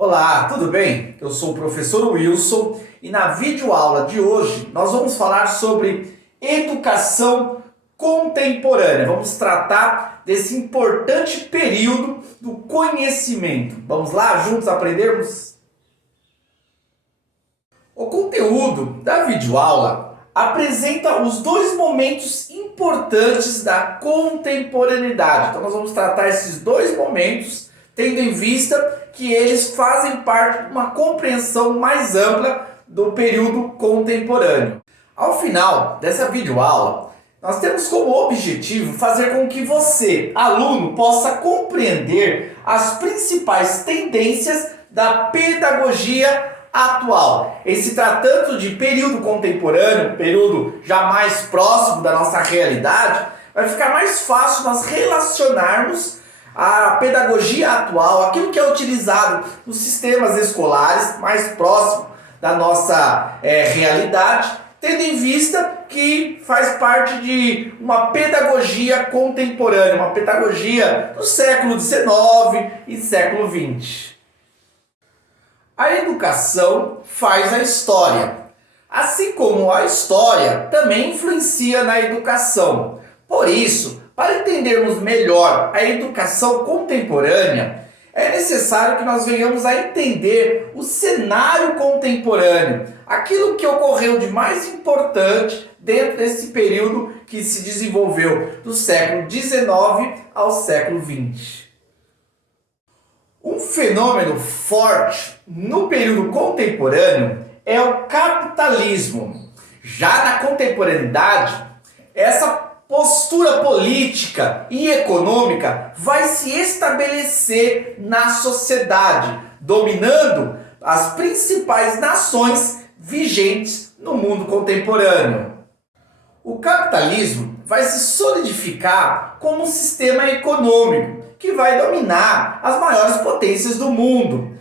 Olá, tudo bem? Eu sou o professor Wilson e na videoaula de hoje nós vamos falar sobre educação contemporânea. Vamos tratar desse importante período do conhecimento. Vamos lá juntos aprendermos? O conteúdo da videoaula apresenta os dois momentos importantes da contemporaneidade. Então nós vamos tratar esses dois momentos tendo em vista que eles fazem parte de uma compreensão mais ampla do período contemporâneo. Ao final dessa videoaula, nós temos como objetivo fazer com que você, aluno, possa compreender as principais tendências da pedagogia atual. Em se tratando de período contemporâneo, período já mais próximo da nossa realidade, vai ficar mais fácil nós relacionarmos a pedagogia atual, aquilo que é utilizado nos sistemas escolares mais próximo da nossa realidade, tendo em vista que faz parte de uma pedagogia contemporânea, uma pedagogia do século XIX e século XX. A educação faz a história, assim como a história também influencia na educação. Por isso, para entendermos melhor a educação contemporânea, é necessário que nós venhamos a entender o cenário contemporâneo, aquilo que ocorreu de mais importante dentro desse período que se desenvolveu do século XIX ao século XX. Um fenômeno forte no período contemporâneo é o capitalismo. Já na contemporaneidade, essa postura política e econômica vai se estabelecer na sociedade, dominando as principais nações vigentes no mundo contemporâneo. O capitalismo vai se solidificar como um sistema econômico que vai dominar as maiores potências do mundo.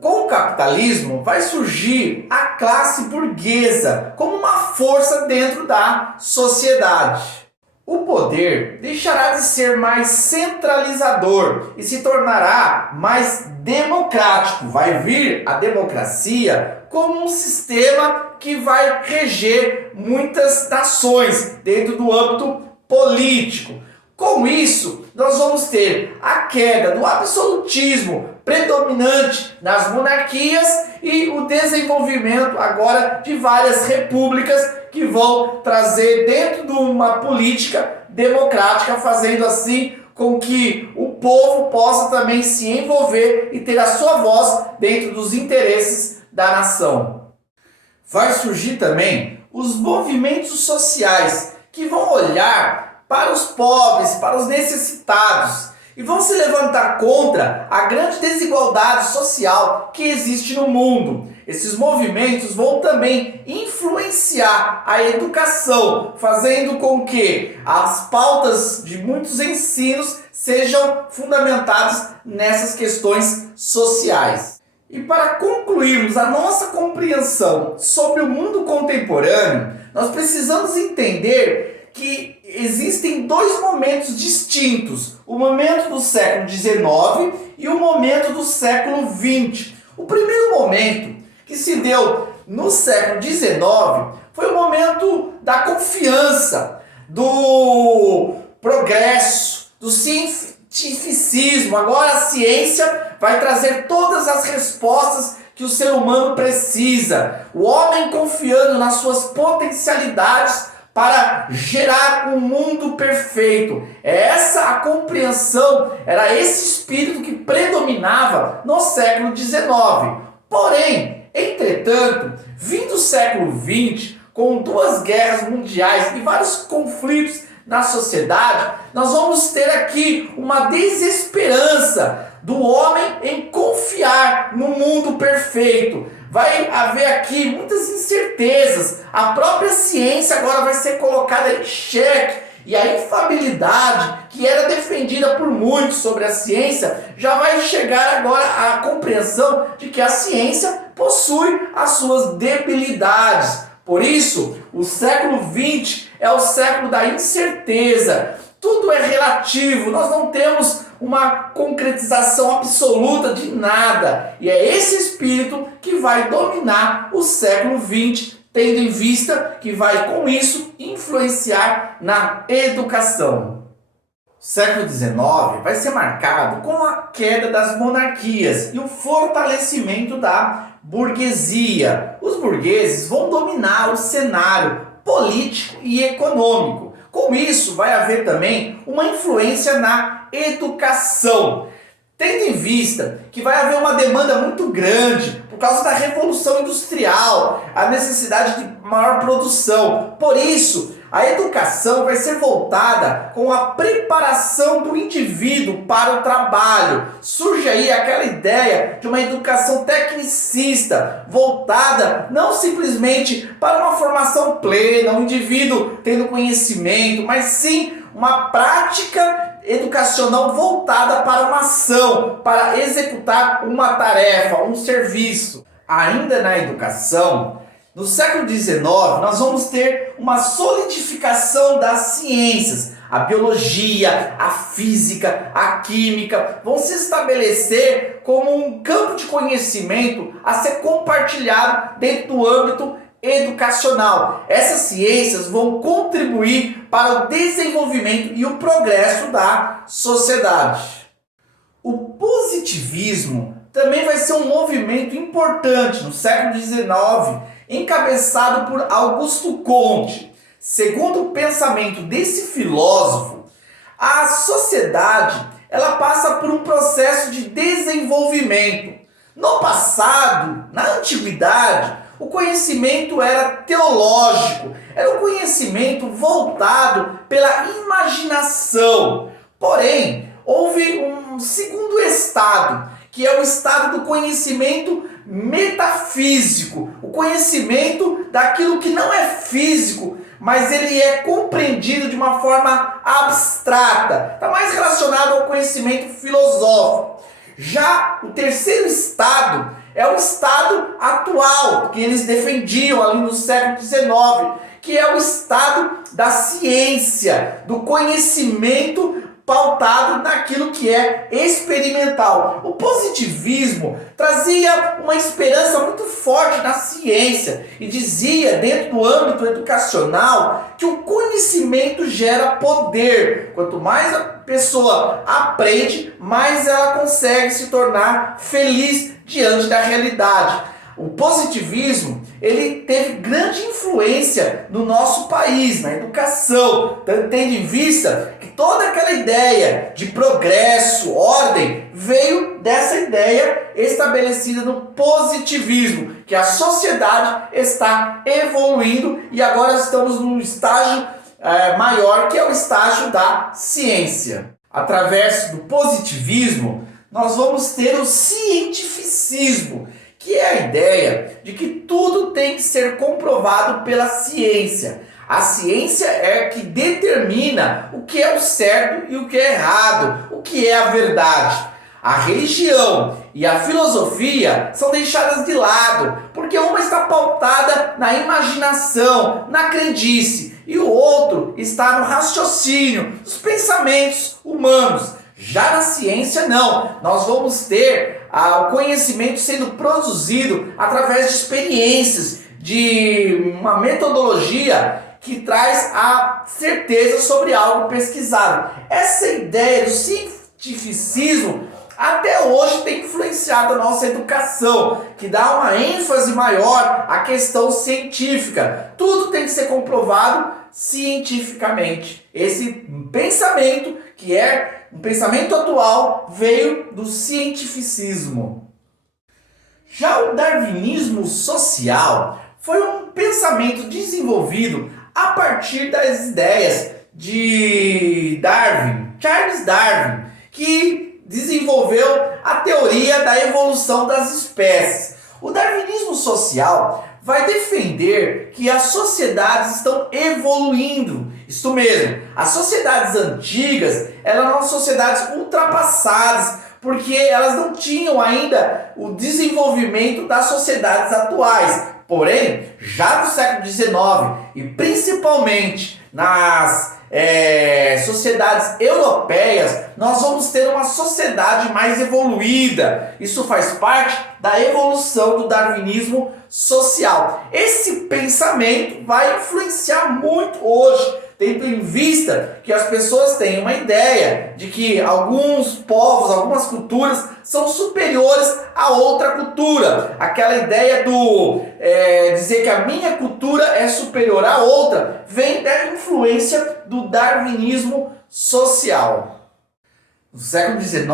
Com o capitalismo vai surgir a classe burguesa como uma força dentro da sociedade. O poder deixará de ser mais centralizador e se tornará mais democrático. Vai vir a democracia como um sistema que vai reger muitas nações dentro do âmbito político. Com isso, nós vamos ter a queda do absolutismo predominante nas monarquias e o desenvolvimento agora de várias repúblicas que vão trazer dentro de uma política democrática, fazendo assim com que o povo possa também se envolver e ter a sua voz dentro dos interesses da nação. Vai surgir também os movimentos sociais que vão olhar para os pobres, para os necessitados e vão se levantar contra a grande desigualdade social que existe no mundo. Esses movimentos vão também influenciar a educação, fazendo com que as pautas de muitos ensinos sejam fundamentadas nessas questões sociais. E para concluirmos a nossa compreensão sobre o mundo contemporâneo, nós precisamos entender que existem dois momentos distintos, o momento do século XIX e o momento do século XX. O primeiro momento, que se deu no século XIX, foi o momento da confiança, do progresso, do cientificismo. Agora a ciência vai trazer todas as respostas que o ser humano precisa. O homem confiando nas suas potencialidades para gerar um mundo perfeito. Essa a compreensão, era esse espírito que predominava no século XIX. Porém, entretanto, vindo o século XX, com duas guerras mundiais e vários conflitos na sociedade, nós vamos ter aqui uma desesperança do homem em confiar no mundo perfeito. Vai haver aqui muitas incertezas. A própria ciência agora vai ser colocada em xeque. E a infalibilidade que era defendida por muitos sobre a ciência já vai chegar agora à compreensão de que a ciência possui as suas debilidades. Por isso, o século XX é o século da incerteza. Tudo é relativo, nós não temos uma concretização absoluta de nada. E é esse espírito que vai dominar o século XX, tendo em vista que vai, com isso, influenciar na educação. O século XIX vai ser marcado com a queda das monarquias e o fortalecimento da burguesia. Os burgueses vão dominar o cenário político e econômico. Com isso, vai haver também uma influência na educação, tendo em vista que vai haver uma demanda muito grande por causa da Revolução Industrial, a necessidade de maior produção. Por isso, a educação vai ser voltada com a preparação do indivíduo para o trabalho. Surge aí aquela ideia de uma educação tecnicista, voltada não simplesmente para uma formação plena, um indivíduo tendo conhecimento, mas sim uma prática educacional voltada para uma ação, para executar uma tarefa, um serviço. Ainda na educação, no século XIX, nós vamos ter uma solidificação das ciências. A biologia, a física, a química vão se estabelecer como um campo de conhecimento a ser compartilhado dentro do âmbito educacional. Essas ciências vão contribuir para o desenvolvimento e o progresso da sociedade. O positivismo também vai ser um movimento importante no século XIX, encabeçado por Augusto Comte. Segundo o pensamento desse filósofo, a sociedade ela passa por um processo de desenvolvimento. No passado, na antiguidade, o conhecimento era teológico, era um conhecimento voltado pela imaginação. Porém, houve um segundo estado, que é o estado do conhecimento metafísico, o conhecimento daquilo que não é físico, mas ele é compreendido de uma forma abstrata, está mais relacionado ao conhecimento filosófico. Já o terceiro estado é o estado atual, que eles defendiam ali no século XIX, que é o estado da ciência, do conhecimento pautado naquilo que é experimental. O positivismo trazia uma esperança muito forte na ciência e dizia, dentro do âmbito educacional, que o conhecimento gera poder. Quanto mais a pessoa aprende, mais ela consegue se tornar feliz diante da realidade. O positivismo, ele teve grande influência no nosso país, na educação, tendo em vista que toda aquela ideia de progresso, ordem, veio dessa ideia estabelecida no positivismo, que a sociedade está evoluindo e agora estamos num estágio maior, que é o estágio da ciência. Através do positivismo, nós vamos ter o cientificismo, que é a ideia de que tudo tem que ser comprovado pela ciência. A ciência é que determina o que é o certo e o que é errado, o que é a verdade. A religião e a filosofia são deixadas de lado, porque uma está pautada na imaginação, na crendice, e o outro está no raciocínio, nos pensamentos humanos. Já na ciência não, nós vamos ter o conhecimento sendo produzido através de experiências, de uma metodologia que traz a certeza sobre algo pesquisado. Essa ideia do cientificismo até hoje tem influenciado a nossa educação, que dá uma ênfase maior à questão científica. Tudo tem que ser comprovado cientificamente. Esse pensamento, que é um pensamento atual, veio do cientificismo. Já o darwinismo social foi um pensamento desenvolvido a partir das ideias de Darwin, Charles Darwin, que desenvolveu a teoria da evolução das espécies. O darwinismo social vai defender que as sociedades estão evoluindo. Isto mesmo, as sociedades antigas eram sociedades ultrapassadas, porque elas não tinham ainda o desenvolvimento das sociedades atuais. Porém, já no século XIX, e principalmente nas sociedades europeias, nós vamos ter uma sociedade mais evoluída. Isso faz parte da evolução do darwinismo social. Esse pensamento vai influenciar muito hoje, tendo em vista que as pessoas têm uma ideia de que alguns povos, algumas culturas são superiores a outra cultura. Aquela ideia do dizer que a minha cultura é superior à outra vem da influência do darwinismo social. No século XIX,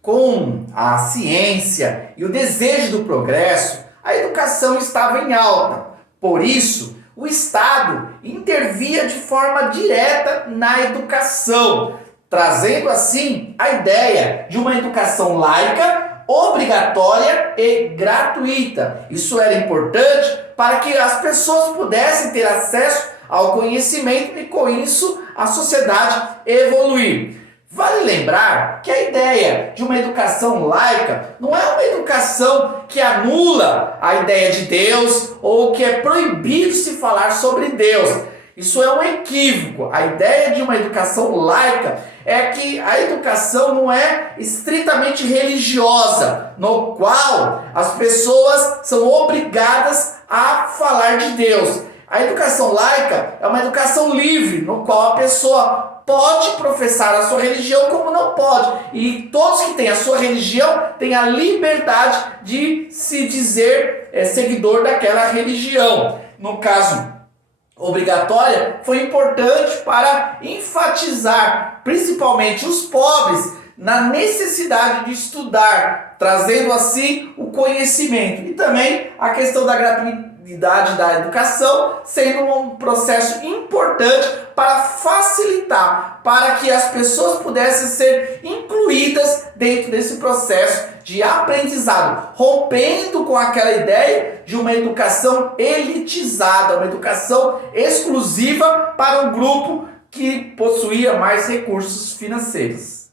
com a ciência e o desejo do progresso, a educação estava em alta. Por isso, o Estado intervia de forma direta na educação, trazendo assim a ideia de uma educação laica, obrigatória e gratuita. Isso era importante para que as pessoas pudessem ter acesso ao conhecimento e, com isso, a sociedade evoluir. Vale lembrar que a ideia de uma educação laica não é uma educação que anula a ideia de Deus ou que é proibido se falar sobre Deus. Isso é um equívoco. A ideia de uma educação laica é que a educação não é estritamente religiosa, no qual as pessoas são obrigadas a falar de Deus. A educação laica é uma educação livre, no qual a pessoa pode professar a sua religião como não pode. E todos que têm a sua religião têm a liberdade de se dizer seguidor daquela religião. No caso obrigatória, foi importante para enfatizar, principalmente os pobres, na necessidade de estudar, trazendo assim o conhecimento. E também a questão da gratuidade da educação, sendo um processo importante para facilitar, para que as pessoas pudessem ser incluídas dentro desse processo de aprendizado, rompendo com aquela ideia de uma educação elitizada, uma educação exclusiva para um grupo que possuía mais recursos financeiros.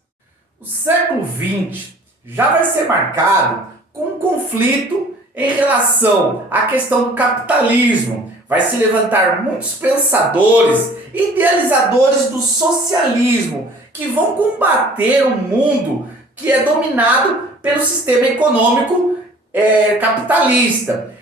O século XX já vai ser marcado com um conflito em relação à questão do capitalismo. Vai se levantar muitos pensadores, idealizadores do socialismo, que vão combater um mundo que é dominado pelo sistema econômico capitalista.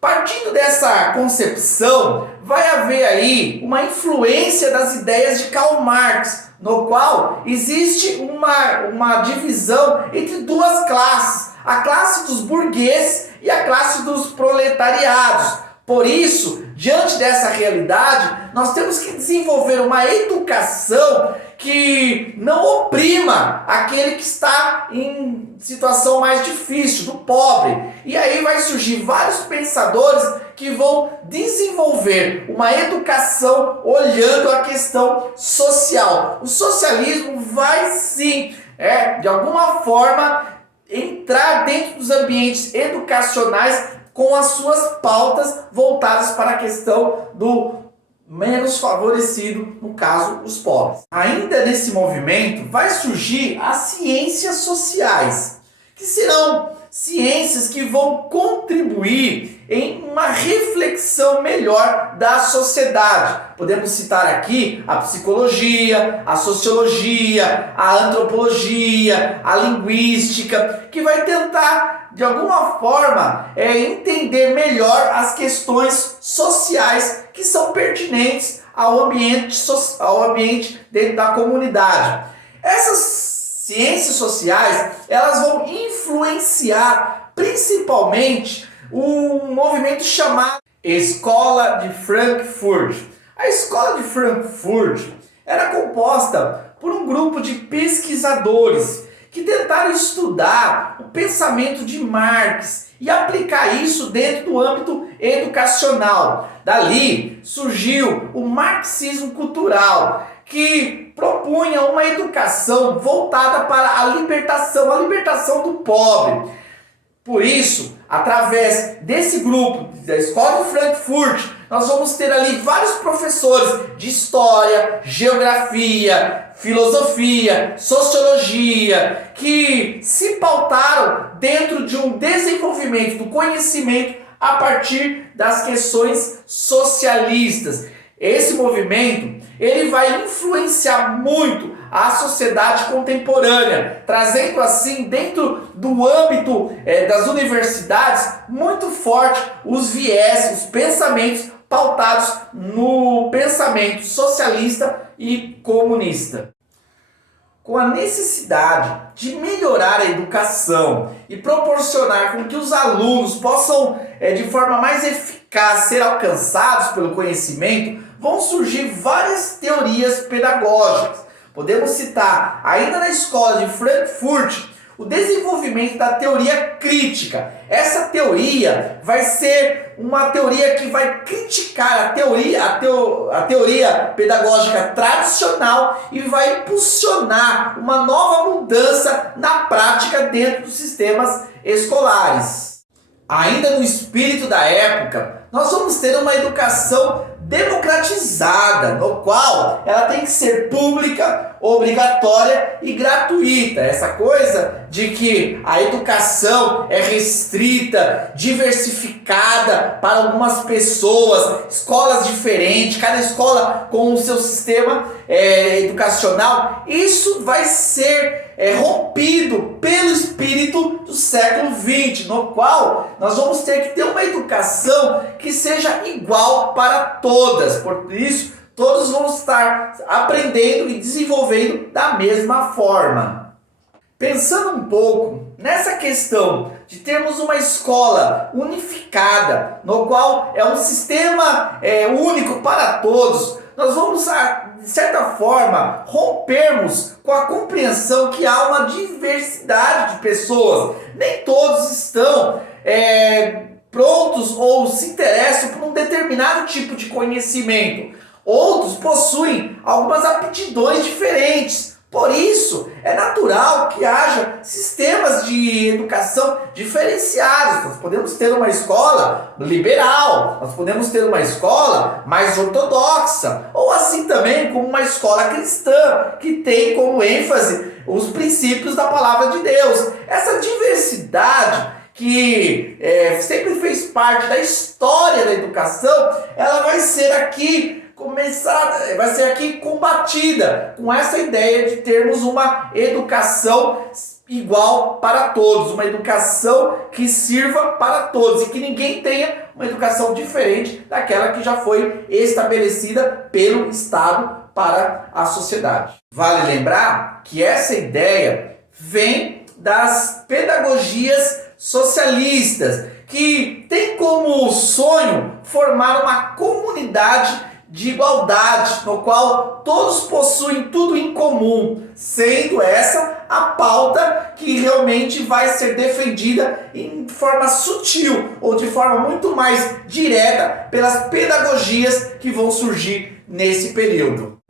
Partindo dessa concepção, vai haver aí uma influência das ideias de Karl Marx, no qual existe uma divisão entre duas classes, a classe dos burgueses e a classe dos proletariados. Por isso, diante dessa realidade, nós temos que desenvolver uma educação que não oprima aquele que está em situação mais difícil, do pobre. E aí vai surgir vários pensadores que vão desenvolver uma educação olhando a questão social. O socialismo vai sim, de alguma forma, entrar dentro dos ambientes educacionais com as suas pautas voltadas para a questão do menos favorecido, no caso, os pobres. Ainda nesse movimento vai surgir as ciências sociais, que serão ciências que vão contribuir em uma reflexão melhor da sociedade. Podemos citar aqui a psicologia, a sociologia, a antropologia, a linguística, que vai tentar, de alguma forma, entender melhor as questões sociais que são pertinentes ao ambiente dentro da comunidade. Essas ciências sociais, elas vão influenciar principalmente um movimento chamado Escola de Frankfurt. A Escola de Frankfurt era composta por um grupo de pesquisadores que tentaram estudar o pensamento de Marx e aplicar isso dentro do âmbito educacional. Dali surgiu o marxismo cultural, que propunha uma educação voltada para a libertação do pobre. Por isso, através desse grupo da Escola de Frankfurt, nós vamos ter ali vários professores de história, geografia, filosofia, sociologia, que se pautaram dentro de um desenvolvimento do conhecimento a partir das questões socialistas. Esse movimento, ele vai influenciar muito a sociedade contemporânea, trazendo assim dentro do âmbito das universidades muito forte os viés, os pensamentos pautados no pensamento socialista e comunista. Com a necessidade de melhorar a educação e proporcionar com que os alunos possam, de forma mais eficaz, ser alcançados pelo conhecimento, vão surgir várias teorias pedagógicas. Podemos citar, ainda na escola de Frankfurt, o desenvolvimento da teoria crítica. Essa teoria vai ser uma teoria que vai criticar a teoria pedagógica tradicional e vai impulsionar uma nova mudança na prática dentro dos sistemas escolares. Ainda no espírito da época, nós vamos ter uma educação democratizada, no qual ela tem que ser pública, obrigatória e gratuita. Essa coisa de que a educação é restrita, diversificada para algumas pessoas, escolas diferentes, cada escola com o seu sistema educacional, isso vai ser rompido pelo espírito do século XX, no qual nós vamos ter que ter uma educação que seja igual para todas. Por isso, todos vão estar aprendendo e desenvolvendo da mesma forma. Pensando um pouco nessa questão de termos uma escola unificada, no qual é um sistema único para todos, nós vamos, de certa forma, rompermos com a compreensão que há uma diversidade de pessoas. Nem todos estão prontos ou se interessam por um determinado tipo de conhecimento. Outros possuem algumas aptidões diferentes. Por isso, é natural que haja sistemas de educação diferenciados. Nós podemos ter uma escola liberal, nós podemos ter uma escola mais ortodoxa, ou assim também como uma escola cristã, que tem como ênfase os princípios da palavra de Deus. Essa diversidade que sempre fez parte da história da educação, ela vai ser aqui combatida com essa ideia de termos uma educação igual para todos, uma educação que sirva para todos e que ninguém tenha uma educação diferente daquela que já foi estabelecida pelo Estado para a sociedade. Vale lembrar que essa ideia vem das pedagogias socialistas, que tem como sonho formar uma comunidade de igualdade, no qual todos possuem tudo em comum, sendo essa a pauta que realmente vai ser defendida em forma sutil ou de forma muito mais direta pelas pedagogias que vão surgir nesse período.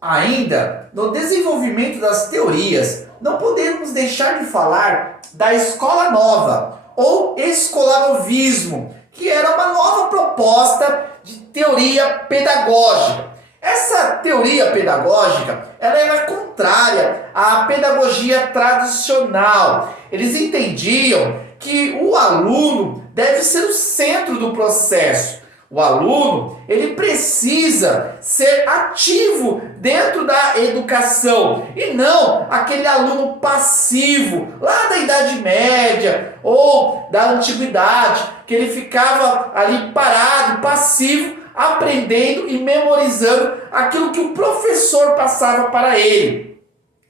Ainda no desenvolvimento das teorias, não podemos deixar de falar da escola nova ou escolanovismo, que era uma nova proposta de teoria pedagógica. Essa teoria pedagógica, ela era contrária à pedagogia tradicional. Eles entendiam que o aluno deve ser o centro do processo. O aluno, ele precisa ser ativo dentro da educação e não aquele aluno passivo lá da Idade Média ou da Antiguidade, que ele ficava ali parado, passivo, aprendendo e memorizando aquilo que o professor passava para ele.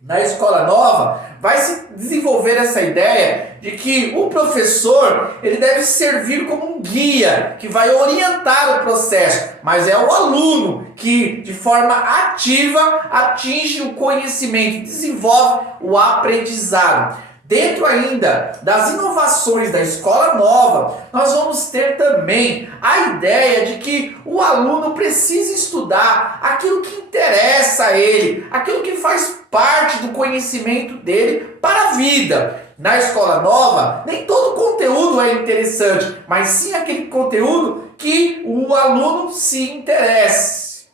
Na escola nova, vai se desenvolver essa ideia de que o professor ele deve servir como um guia que vai orientar o processo, mas é o aluno que, de forma ativa, atinge o conhecimento, desenvolve o aprendizado. Dentro ainda das inovações da escola nova, nós vamos ter também a ideia de que o aluno precisa estudar aquilo que interessa a ele, aquilo que faz parte do conhecimento dele para a vida. Na escola nova, nem todo conteúdo é interessante, mas sim aquele conteúdo que o aluno se interesse.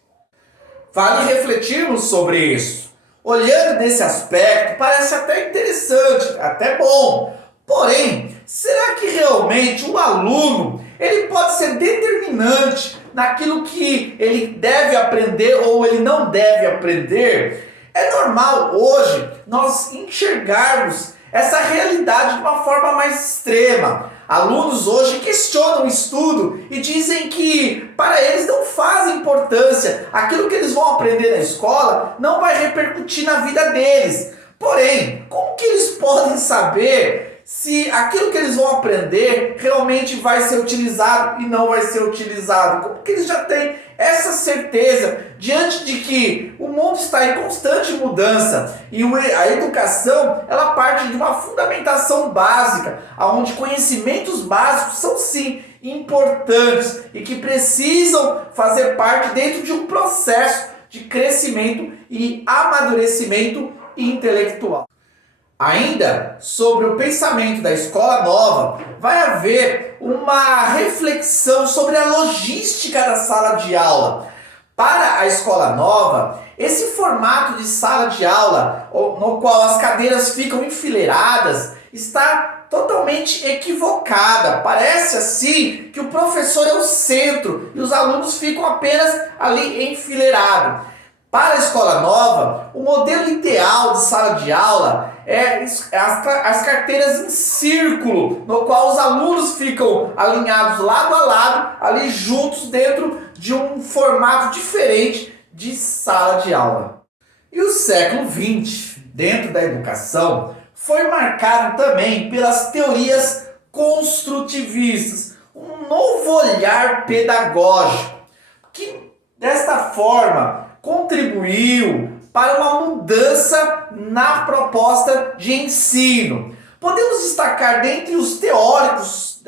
Vale refletirmos sobre isso. Olhando nesse aspecto, parece até interessante, até bom. Porém, será que realmente o aluno ele pode ser determinante naquilo que ele deve aprender ou ele não deve aprender. É normal hoje nós enxergarmos essa realidade de uma forma mais extrema. Alunos hoje questionam o estudo e dizem que para eles não faz importância, aquilo que eles vão aprender na escola não vai repercutir na vida deles. Porém, como que eles podem saber se aquilo que eles vão aprender realmente vai ser utilizado e não vai ser utilizado? Como que eles já têm essa certeza diante de que o mundo está em constante mudança e a educação ela parte de uma fundamentação básica, onde conhecimentos básicos são sim importantes e que precisam fazer parte dentro de um processo de crescimento e amadurecimento intelectual. Ainda sobre o pensamento da escola nova, vai haver uma reflexão sobre a logística da sala de aula. Para a escola nova, esse formato de sala de aula, no qual as cadeiras ficam enfileiradas, está totalmente equivocada. Parece assim que o professor é o centro e os alunos ficam apenas ali enfileirados. Para a escola nova, o modelo ideal de sala de aula é as carteiras em círculo, no qual os alunos ficam alinhados lado a lado, ali juntos dentro de um formato diferente de sala de aula. E o século XX, dentro da educação, foi marcado também pelas teorias construtivistas, um novo olhar pedagógico, que desta forma contribuiu para uma mudança na proposta de ensino. Podemos destacar dentre os teóricos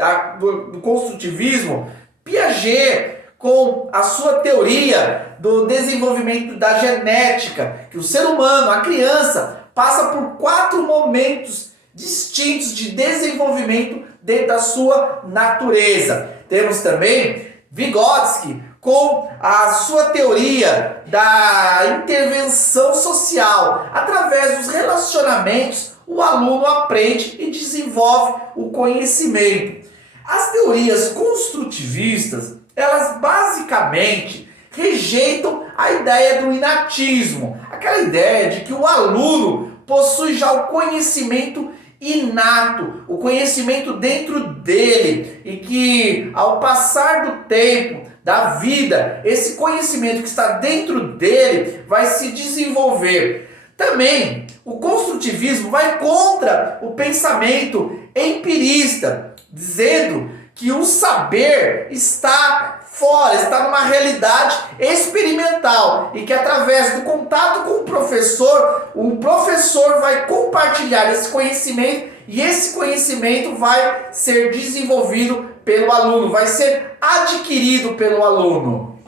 do construtivismo Piaget, com a sua teoria do desenvolvimento da genética, que o ser humano, a criança, passa por 4 momentos distintos de desenvolvimento dentro da sua natureza. Temos também Vygotsky, com a sua teoria da intervenção social. Através dos relacionamentos, o aluno aprende e desenvolve o conhecimento. As teorias construtivistas, elas basicamente rejeitam a ideia do inatismo, aquela ideia de que o aluno possui já o conhecimento inato, o conhecimento dentro dele, e que ao passar do tempo, da vida, esse conhecimento que está dentro dele vai se desenvolver. Também o construtivismo vai contra o pensamento empirista, dizendo que o saber está fora, está numa realidade experimental e que através do contato com o professor vai compartilhar esse conhecimento e esse conhecimento vai ser desenvolvido pelo aluno, vai ser adquirido pelo aluno.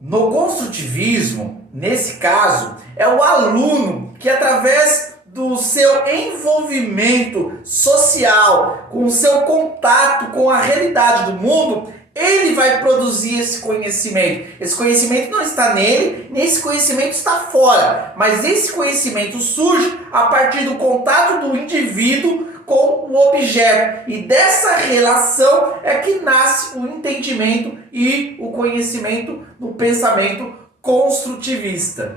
No construtivismo, nesse caso, é o aluno que através do seu envolvimento social, com o seu contato com a realidade do mundo, ele vai produzir esse conhecimento. Esse conhecimento não está nele, nem esse conhecimento está fora. Mas esse conhecimento surge a partir do contato do indivíduo com o objeto. E dessa relação é que nasce o entendimento e o conhecimento no pensamento construtivista.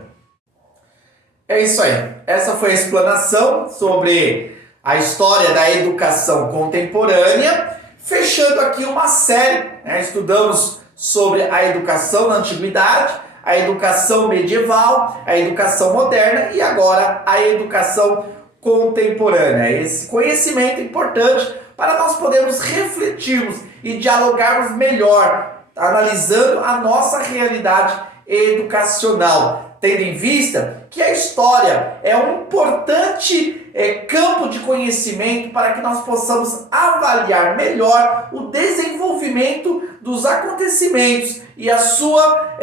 É isso aí. Essa foi a explanação sobre a história da educação contemporânea. Fechando aqui uma série, estudamos sobre a educação na antiguidade, a educação medieval, a educação moderna e agora a educação contemporânea. Esse conhecimento é importante para nós podermos refletirmos e dialogarmos melhor, analisando a nossa realidade educacional, tendo em vista que a história é um importante campo de conhecimento para que nós possamos avaliar melhor o desenvolvimento dos acontecimentos e a sua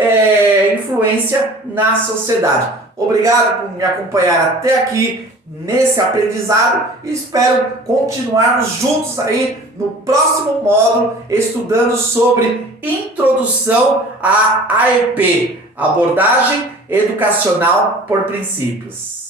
influência na sociedade. Obrigado por me acompanhar até aqui nesse aprendizado e espero continuarmos juntos aí no próximo módulo estudando sobre introdução à AEP, abordagem educacional por princípios.